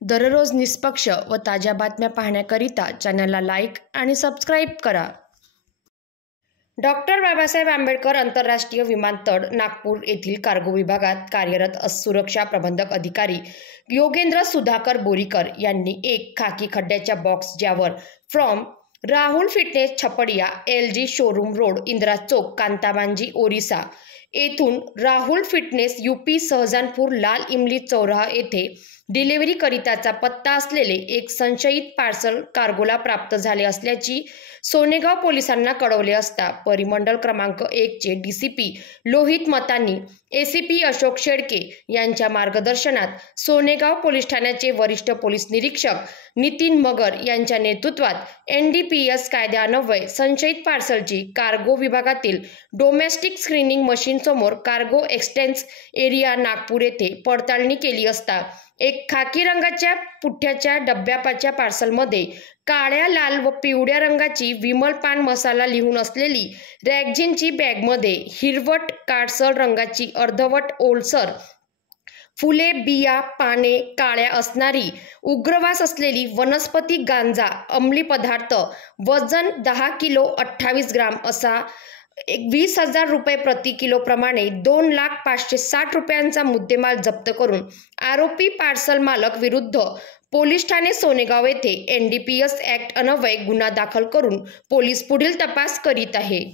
दररोज निष्पक्ष व ताज्या बातम्या पाहण्याकरिता चॅनलला लाईक आणि सबस्क्राईब करा। डॉक्टर बाबासाहेब आंबेडकर आंतरराष्ट्रीय विमानतळ नागपूर येथील कार्गो विभागात कार्यरत सुरक्षा प्रबंधक अधिकारी योगेंद्र सुधाकर बोरीकर यांनी एक खाकी खड्ड्याच्या बॉक्स ज्यावर from Rahul fitness Chhapadia LG showroom road Indira Chowk Kantabanji Orissa येथून राहुल फिटनेस UP सहजानपूर लाल इमली चौराहा येथे डिलिव्हरी करिताचा पत्ता असलेले एक संशयित पार्सल कार्गोला प्राप्त झाले असल्याची सोनेगाव पोलिसांना कळवले असता परिमंडल क्रमांक 1 चे DCP लोहित मतांनी ACP अशोक शेडके यांच्या मार्गदर्शनात सोनेगाव पोलीस ठाण्याचे वरिष्ठ पोलीस निरीक्षक नितीन मगर यांच्या नेतृत्वात NDPS कायद्यान्वये संशयित पार्सलची कार्गो विभागातील डोमेस्टिक स्क्रीनिंग मशीन समोर कार्गो एक्सटेन्स एरिया नागपूर येथे पडताळणी केली असता एक खाकी रंगाच्या पुठ्ठ्याच्या डब्याच्या पार्सलमध्ये काळ्या, लाल व पिवळ्या रंगाची विमल पान मसाला लिहून असलेली रॅगझिनची बॅगमध्ये हिरवट काळसर रंगाची अर्धवट ओलसर फुले, बिया, पाने काळ्या असणारी उग्रवास असलेली वनस्पती गांजा अंमली पदार्थ वजन 10 किलो 28 ग्राम असा 20,000 रुपये प्रति किलो प्रमाणे 2,560,000 रुपयांचा मुद्देमाल जप्त करून आरोपी पार्सल मालक विरुद्ध पोलीस ठाणे सोनेगाव येथे NDPS ऍक्ट अन्वये गुन्हा दाखल करून पोलीस पुढील तपास करीत आहे।